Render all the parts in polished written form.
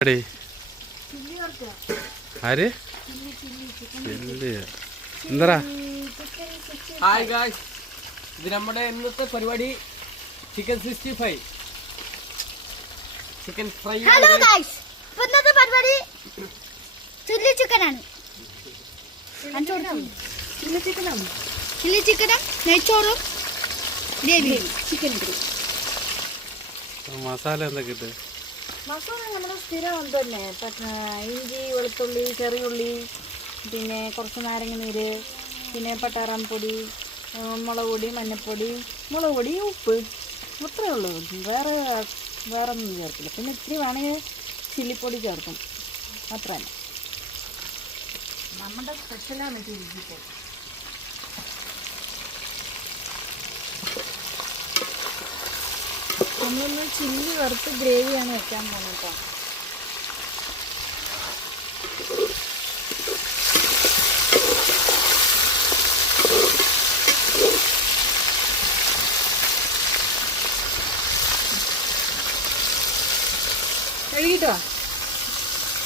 ആര് എന്താ hi guys, ഇത് നമ്മുടെ ഇന്നത്തെ പരിപാടി chicken 65 chicken fry. Hello guys, ഇന്നത്തെ പരിപാടി ചില്ലി ചിക്കൻ ആണ്. ചില്ലി ചിക്കനും നെയ്ച്ചോറും ചിക്കൻ മസാല എന്തൊക്കെ ഇട്ട്? മസാല നമ്മുടെ സ്ഥിരം തന്നെ, ഇഞ്ചി, വെളുത്തുള്ളി, ചെറിയുള്ളി, പിന്നെ കുറച്ച് നാരങ്ങ നീര്, പിന്നെ പട്ടാറാൻ പൊടി, മുളക് പൊടി, മഞ്ഞൾപ്പൊടി, മുളക് പൊടി, ഉപ്പ്, അത്രയേ ഉള്ളൂ. വേറെ ഒന്നും ചേർക്കില്ല. പിന്നെ ഇത്തിരി വേണമെങ്കിൽ ചില്ലിപ്പൊടി ചേർക്കും, അത്ര തന്നെ. നമ്മുടെ സ്പെഷ്യലാണ് ചില്ലി ചിക്കൻ. നമ്മളൊന്ന് ചില്ലി വറുത്ത് ഗ്രേവിയാണ് വെക്കാൻ പോകുന്നത് കേട്ടോ.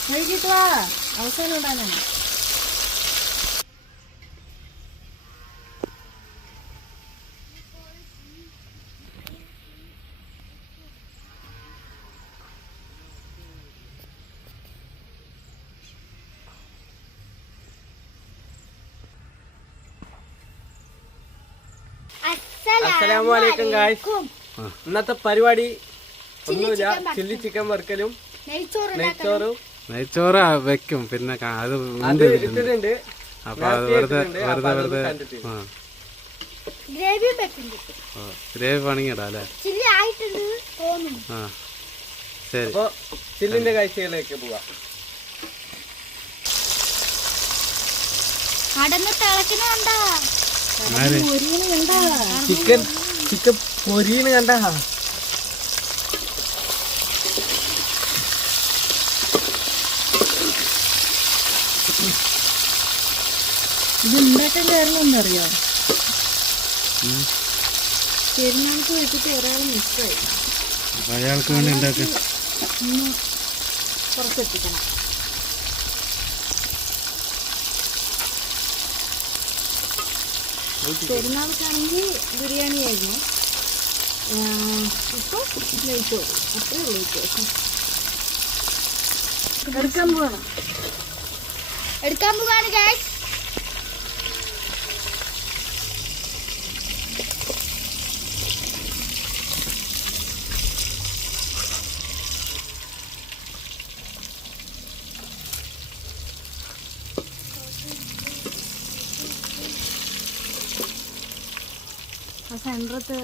കഴുകിട്ട് വാ അവസാനം ഇടാനാണ്. അസ്സലാമലൈക്കും ഗായ്സ്, ഇന്നത്തെ പരിപാടി ഒന്നുമില്ല, ചില്ലി ചിക്കൻ വറുക്കലും നെയ്ച്ചോറ് വെക്കും. പിന്നെ അത് ഇട്ടിട്ടുണ്ട്. അപ്പൊ അത് വെറുതെ ഗ്രേവി പണിയിടാ അല്ലേ? ആ ശരി, അപ്പൊ ചില്ലിന്റെ കാഴ്ചകളിലേക്ക് പോവാം. ചിക്കൻ പൊരിയണ് കണ്ട. ഇത് ഉണ്ടാക്കാൻ കാരണം ഒന്നറിയോ? പെരുന്നാൾക്ക് വെച്ചിട്ട് ഒരാൾ മിസ്സായി. അയാൾക്ക് വേണ്ടി ഉണ്ടാക്കാൻ കുറച്ചെത്തിക്കണം. പെരുന്നാൾക്കാണെങ്കിൽ ബിരിയാണി ആയിരുന്നു, ഇപ്പോൾ നെയ്ച്ചോറ്. അത്രേ ഉള്ളൂ വ്യത്യാസം. എടുക്കാൻ പോവാണ് ഗൈസ്. ആ സെൻറ്ററത്തെ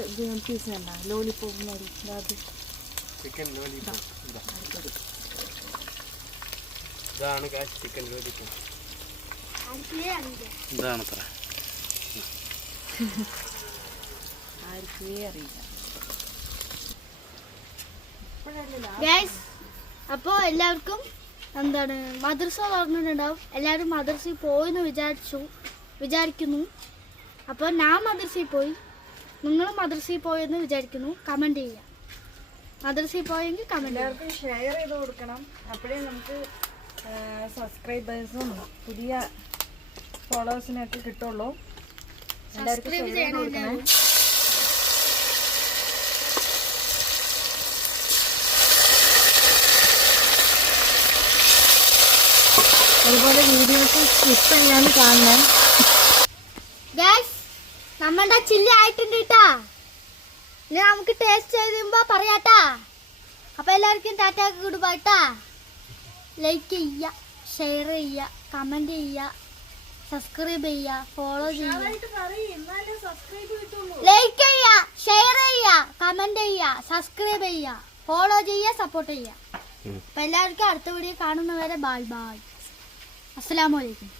പീസ് വേണ്ട, ലോലിപ്പോപ്പ് ചിക്കൻ ലോലിപോപ്പ് ഇതാണ് ഗായ്സ്, ചിക്കൻ ലോലിപോപ്പ്. എന്താണ് അത്ര ആർക്കേ അറിയില്ല. ഗൈസ്, അപ്പോൾ എല്ലാവർക്കും എന്താണ് മദ്രസ തുറന്നിട്ടുണ്ടാവും. എല്ലാവരും മദ്രസയിൽ പോയെന്ന് വിചാരിക്കുന്നു. അപ്പോൾ ഞാൻ മദ്രസയിൽ പോയി, നിങ്ങൾ മദ്രസയിൽ പോയെന്ന് വിചാരിക്കുന്നു. കമൻറ്റ് ചെയ്യുക. മദ്രസയിൽ പോയെങ്കിൽ കമൻറ്റ്. എല്ലാവർക്കും ഷെയർ ചെയ്ത് കൊടുക്കണം. അപ്പോഴേ നമുക്ക് സബ്സ്ക്രൈബേഴ്സും പുതിയ ഫോളോവേഴ്സിനൊക്കെ കിട്ടുള്ളൂ. എല്ലാവർക്കും ഷെയർ ചെയ്ത് കൊടുക്കണേ. അതുപോലെ വീഡിയോസ് സ്കിപ്പ് ചെയ്യാൻ കാണണം. ഗൈസ്, നമ്മളുടെ ചില്ലി ആയിട്ടുണ്ട് കേട്ടാ. ഇനി നമുക്ക് ടേസ്റ്റ് ചെയ്തുമ്പോ പറയാട്ടാ. അപ്പൊ എല്ലാവർക്കും ടാറ്റാ ഗുഡ് ബൈ ട്ടാ. ലൈക്ക് ചെയ്യുക, ഷെയർ ചെയ്യുക, കമന്റ് ചെയ്യുക, സബ്സ്ക്രൈബ് ചെയ്യുക, ഫോളോ ചെയ്യുക. ലൈക്ക് ചെയ്യുക, ഷെയർ ചെയ്യുക, കമന്റ് ചെയ്യുക, സബ്സ്ക്രൈബ് ചെയ്യുക, ഫോളോ ചെയ്യുക, സപ്പോർട്ട് ചെയ്യുക. അപ്പൊ എല്ലാവർക്കും അടുത്ത വീഡിയോ കാണുന്നവരെ ബൈ ബൈ. അസ്സലാമു അലൈക്കും.